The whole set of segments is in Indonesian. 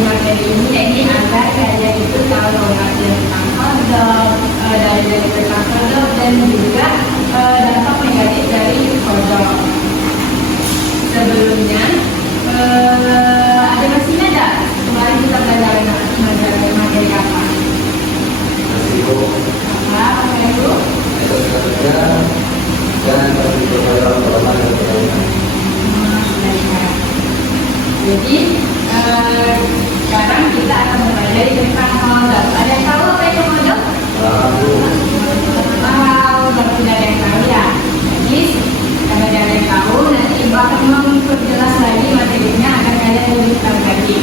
materi ini agar kalian itu tahu mengerti tentang kodok, dari tentang kodok dan juga dampak negatif dari kodok. Sebelumnya ada masihnya enggak? Kemarin kita belajar materi apa? Apa itu? Jadi sekarang kita akan mempelajari tentang kodok. Ada yang tahu apa itu kodok? Baru tidak ada yang tahu ya. Jadi kalau ada yang tahu, nanti Ibu akan memperjelas lagi materinya agar kalian lebih tahu lagi.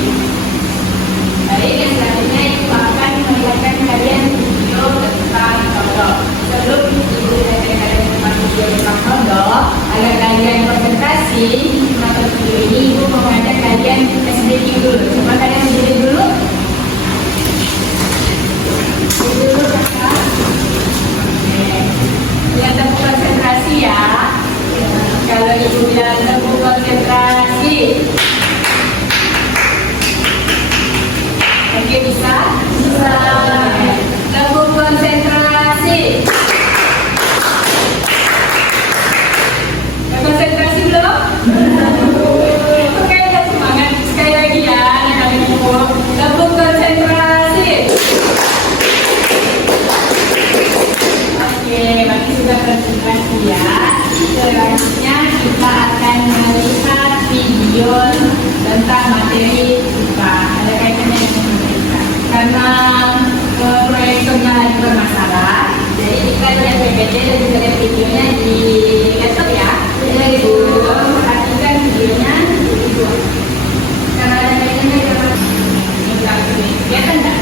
Baik, yang selanjutnya Ibu akan melihatkan kalian video tentang kodok. Sebelum Ibu melihatkan kalian tentang video tentang kodok, agar kalian konsentrasi menonton video ini, Ibu mau mengajak kalian SDG dulu. Coba kalian berdiri dulu. Berdiri dulu, kakak. Yang tepuk konsentrasi ya. Kalau Ibu bilang tepuk konsentrasi. Oke, bisa? Bisa. Tepuk konsentrasi. Konsentrasi belum? Oke, udah semangat. Sekali lagi ya, kalian tepuk konsentrasi. Oke, berarti sudah konsentrasi ya. Selanjutnya kita akan melihat video tentang materi IPA. Ada kaitannya dengan materi IPA. Karena proyektornya lagi bermasalah, jadi kita lihat PPT dan juga lihat videonya di laptop ya. Jadi Ibu perhatikan videonya Ibu. Karena ada kaitannya dengan materi IPA. Kelihatan nggak?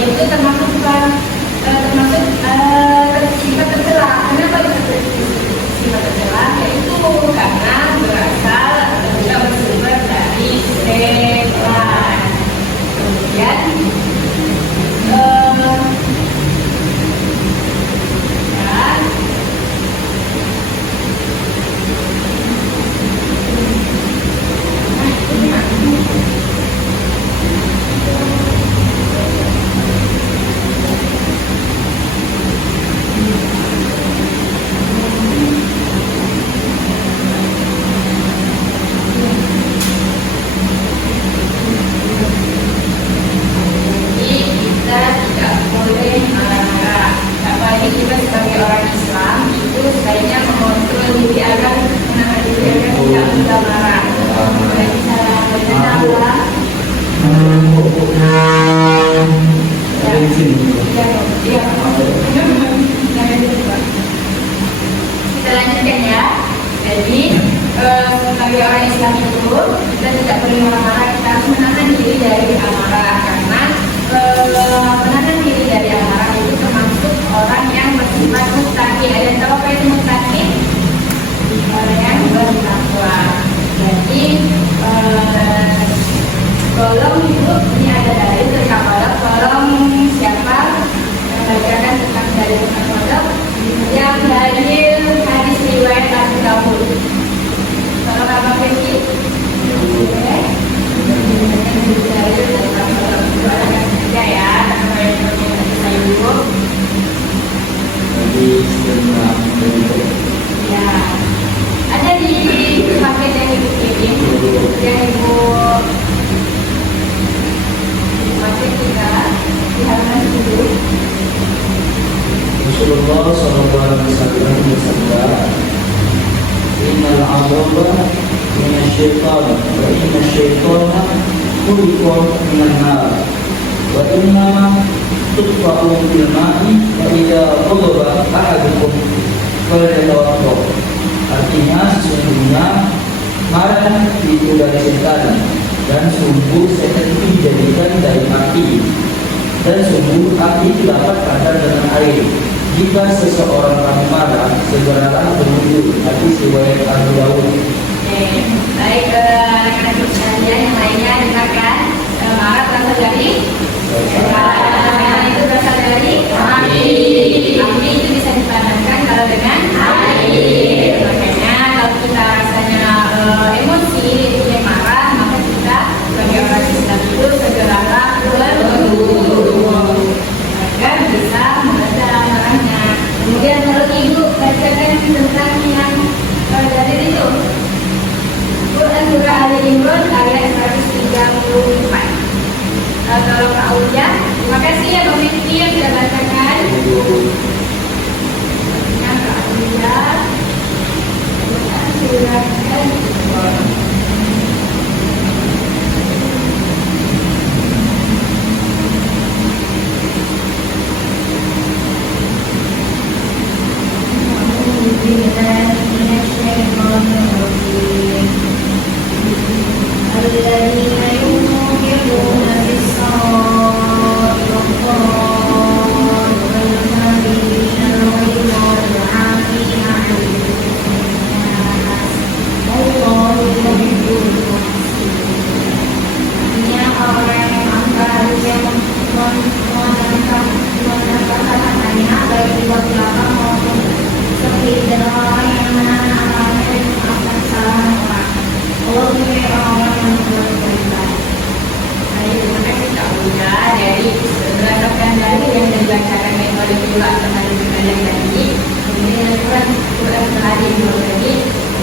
Itu termasuk sifat tercela. Kenapa disebut sifat tercela? Yaitu karena berasal atau juga bersumber dari setan. Kemudian tolong ibu, ini ada dalil dari Kapolok, tolong siapa yang bacakan tentang dalil Kapolok yang dalil hadis riwayat Abu Dawud. Tolong Abang Feki. Dalil dari Kapolok itu ada saja ya, supaya saya dulu. Ya, ada di paket yang ibu kirim, yang ibu paket kita di halaman 10. Rasulullah sallallahu alaihi wasallam bersabda, "Innal 'adaba minasyaitan wa inasyaitana khuliqa minan nar wa innama tudfa'u bil ma'i wa idza ghadaba ahadukum falyatawadda." Artinya sesungguhnya marah itu dari setan, dan sungguh setan itu dijadikan dari api, dan sungguh api itu dapat padam dengan air. Jika seseorang kamu marah, segeralah berwudu. Hadis riwayat Abu Dawud. Baik, rekan-rekan sekalian yang lainnya dengarkan. Marah berasal dari itu berasal dari api. Api itu bisa dipadamkan kalau dengan air. Makanya kalau kita rasanya emosi, itu marah, maka kita sebagai orang Islam itu segeralah berwudu agar bisa meredam marahnya. Kemudian kalau ibu bacakan tentang yang dari itu Quran surah Ali Imran ayat 134. Kalau Kak Uja, terima kasih ya Bang Meki yang sudah bacakan. Nah, Kak Uja, Quran surah Ali Imran.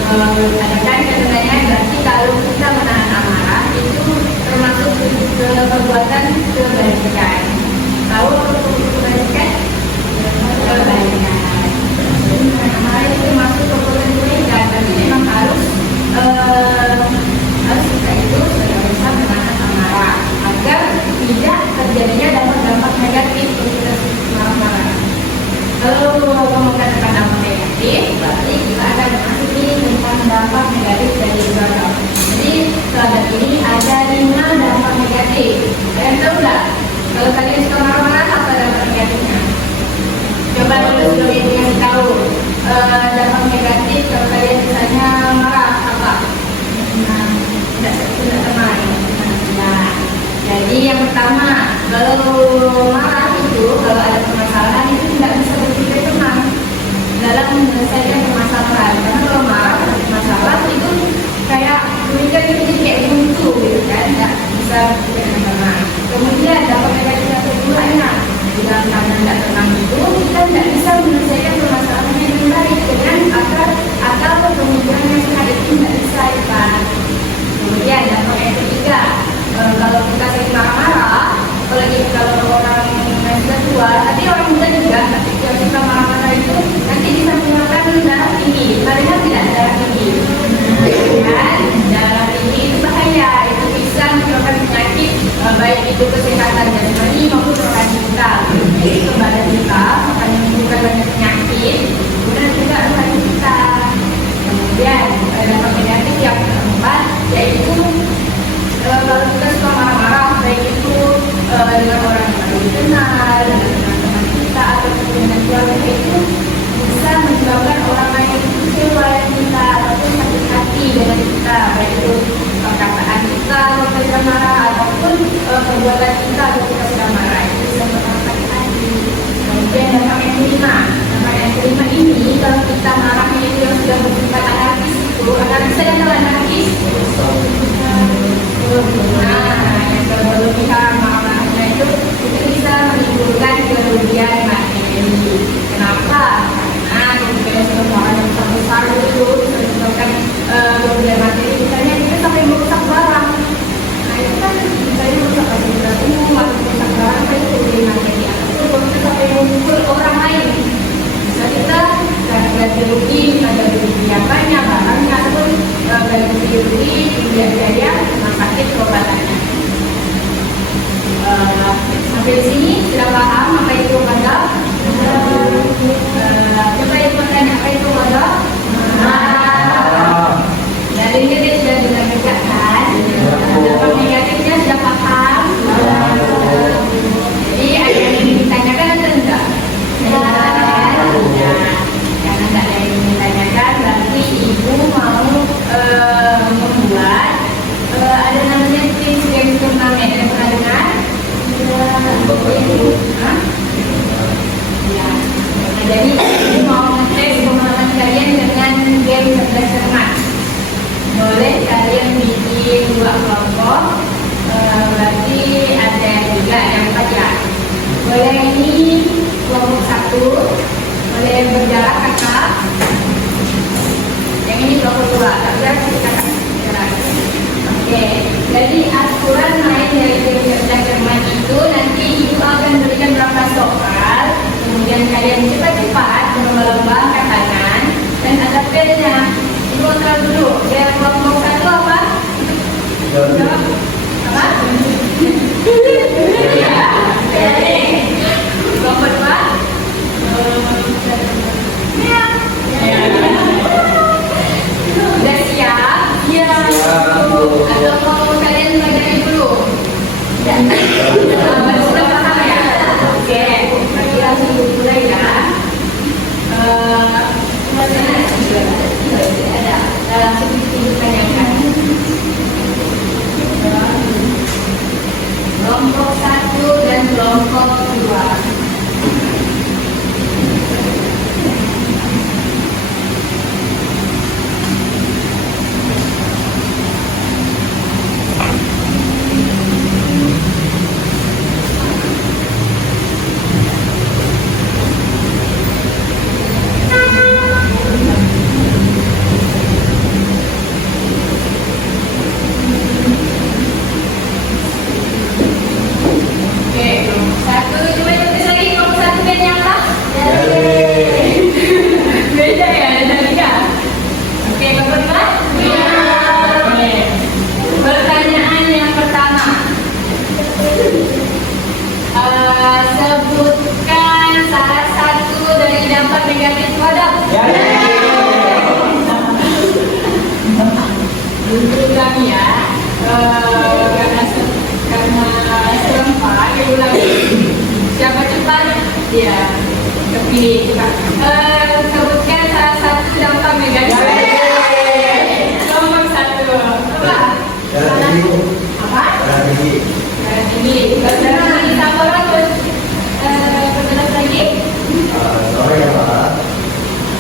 Adakan katanya berarti kalau kita menahan amarah itu termasuk perbuatan kebaikan. Tahu kebaikan? Kebaikan. Amarah itu termasuk perbuatan kebaikan. Tapi memang harus kita itu sudah bisa menahan amarah agar tidak terjadinya dampak-dampak negatif untuk kita marah-marah. Kalau mengatakan dampak negatif, berarti kita akan memasuki tentang dampak negatif dari ibadah. Jadi sahabat ini ada 5 dampak negatif. Kalian tahu nggak? Kalau kalian suka marah-marah, apa dampak negatifnya? Coba dulu sebelum ini kasih tahu. Dampak negatif kalau kalian misalnya marah apa? Tidak tenang. Nah, jadi yang pertama, kalau marah itu, kalau ada permasalahan itu tidak bisa berpikir tenang dalam menyelesaikan permasalahan. Karena kalau marah ada masalah itu kayak berpikir itu jadi kayak buntu gitu kan, tidak bisa berpikir dengan tenang. Kemudian dampak negatif yang keduanya, dalam keadaan tidak tenang itu kita tidak bisa menyelesaikan permasalahan yang baik dengan atau pemikiran yang sehat itu tidak bisa kan. Kemudian dampak yang ketiga, kalau kita sering marah-marah, apalagi kalau orang yang sudah tua, tapi orang muda juga, ketika kita marah-marah itu nanti bisa menyebabkan darah tinggi. Padahal tidak darah tinggi. Dan darah tinggi itu bahaya, itu bisa menyebabkan penyakit baik itu kesehatan jasmani maupun rohani kita. Jadi kepada kita akan menimbulkan banyak penyakit, kemudian juga rohani kita. Kemudian dampak negatif yang keempat yaitu kalau kita suka marah-marah, baik itu dengan orang yang baru dikenal, dengan teman-teman kita atau dengan keluarga, itu bisa menyebabkan orang lain itu kecewa dengan kita ataupun sakit hati dengan kita, baik itu perkataan kita kalau kita marah ataupun cinta atau kita sudah marah. Itu bisa berangkat hati. Kemudian dampak yang kelima. Dampak yang kelima ini kalau kita marahnya itu yang sudah bersifat anarkis itu, anarkis ada kalau anarkis. Nah, yang berlebihan marahnya itu bisa menimbulkan kerugian materi. Kenapa? Karena kemudian semua orang yang besar itu bisa menyebabkan kerugian materi. Misalnya kita sampai merusak barang. Nah itu kan misalnya merusak fasilitas umum atau merusak barang itu kerugian materi. Atau kalau kita sampai memukul orang lain, bisa kita ganti rugi, ada rugi apanya, barangnya ataupun ganti rugi biaya rumah sakit pengobatannya. Sampai di sini sudah paham apa itu ghadab? Coba ibu bertanya apa itu ghadab? Dari ini sudah dengar kan? Dampak negatifnya sudah paham? Jadi ada yang ingin ditanyakan atau enggak? Karena enggak ada yang ingin ditanyakan, berarti ibu mau membuat ada namanya game turnamen. Ada pernah dengar? Ya. Nah, jadi ibu mau ngetes pemahaman kalian dengan game cerdas cermat. Boleh kalian bikin 2 kelompok, berarti ada 3, ada 4 ya. Boleh ini kelompok 1, boleh berjarak kakak. Yang ini kelompok 2, tapi harus kakak jarak. Oke, jadi aturan main dari game cerdas cermat itu nanti ibu akan berikan berapa soal, kemudian kalian cepat-cepat berlomba-lomba angkat tangan dan ada pelnya. Ibu tahu dulu, dia kelompok 1 apa? Apa? Kelompok 2? Udah siap? Iya. Atau mau kalian belajar dulu? Sudah paham ya? Oke, berarti langsung mulai ya. Langsung ditanyakan. Kelompok 1 dan kelompok 2. Sebutkan salah satu dari dampak negatif ghadab. Ulangi ya, karena serempak, ulangi. Siapa cepat? Ya, kepilih. Sebutkan salah satu dampak negatif. Nomor 1. Apa? Apa? Ini. Karena kita orang berjelas lagi. Orang yang marah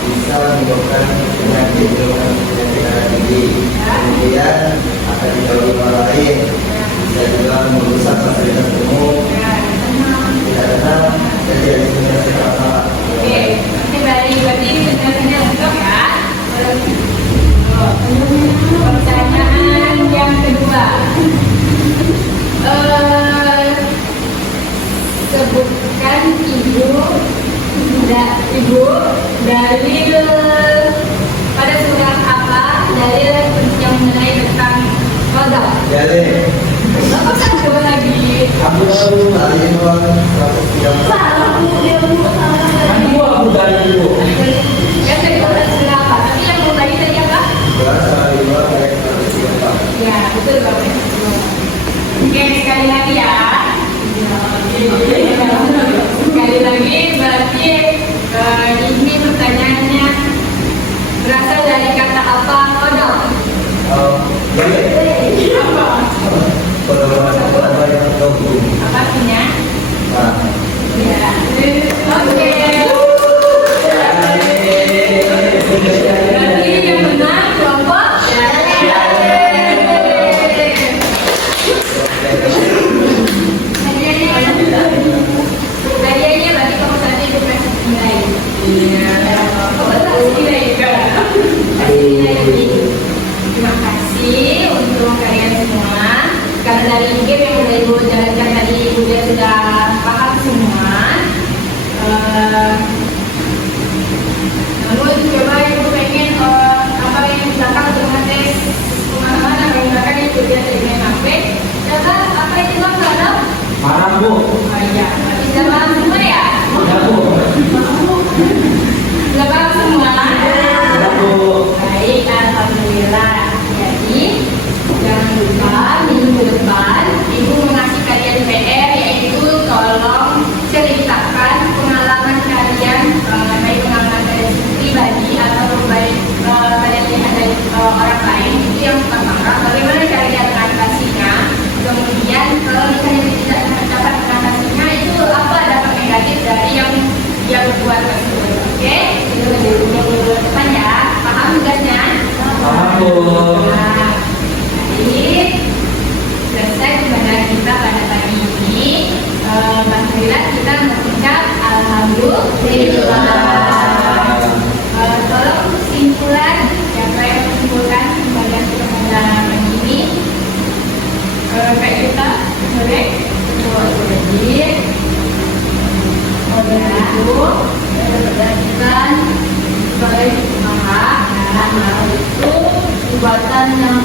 bisa menyebabkan penyakit darah tinggi, kemudian akan dijauhi orang lain, bisa juga merusak fasilitas umum, tidak benar dan tidak diskriminasi masalah. Oke, nanti berarti penjelasannya lengkap ya. Pertanyaan yang kedua. Sebutkan ibu dalil pada surat apa dalil yang mengenai tentang ghadab. Jadi, Apa kan coba lagi? Abu Ali Imran 103. Salah dia Aku dari dulu. Yang kedua surat apa? Tapi yang mau tadi apa? Surat Al-Imran ayat 103. Ya betul Bapak. Oke sekali lagi ya. Sekali lagi berarti ini pertanyaannya berasal dari kata apa? Ghadab. Jadi, Apa? pada masa yang terlalu Apa? Pastinya. Pak. Ya. Oke. Berarti yang menang kelompok. Hadiahnya berarti kamu tadi dikasih nilai. Iya. Kamu kasih nilai juga. Kasih nilai. Terima kasih untuk kalian semua. Karena dari game yang udah ibu jalankan tadi ibu dia sudah paham semua. Namun coba ibu pengen apa yang di belakang untuk ngetes pemahaman apa yang di belakang itu dia terima HP. Coba apa itu bang kalau? Marah bu. Oh iya, bisa paham semua ya? Sudah bu. Sudah paham semua? Sudah bu. Baik, alhamdulillah. Jadi jangan lupa minggu depan ibu mengasih kalian PR yaitu tolong ceritakan pengalaman kalian baik pengalaman kalian pribadi atau baik kalian lihat dari orang lain itu yang pertama bagaimana kalian mengatasinya. Kemudian kalau misalnya tidak dapat mengatasinya itu apa dampak negatif dari yang dia berbuat tersebut. Oke, itu minggu depan ya. Paham tugasnya? Paham bu. Nah, jadi selesai pembelajaran kita pada pagi ini. Alhamdulillah kita mengucap alhamdulillah. Tolong kesimpulan siapa yang menyimpulkan pembelajaran kita pada pagi ini. Kayak kita boleh jadi itu diperhatikan sebagai usaha dalam hal itu perbuatan yang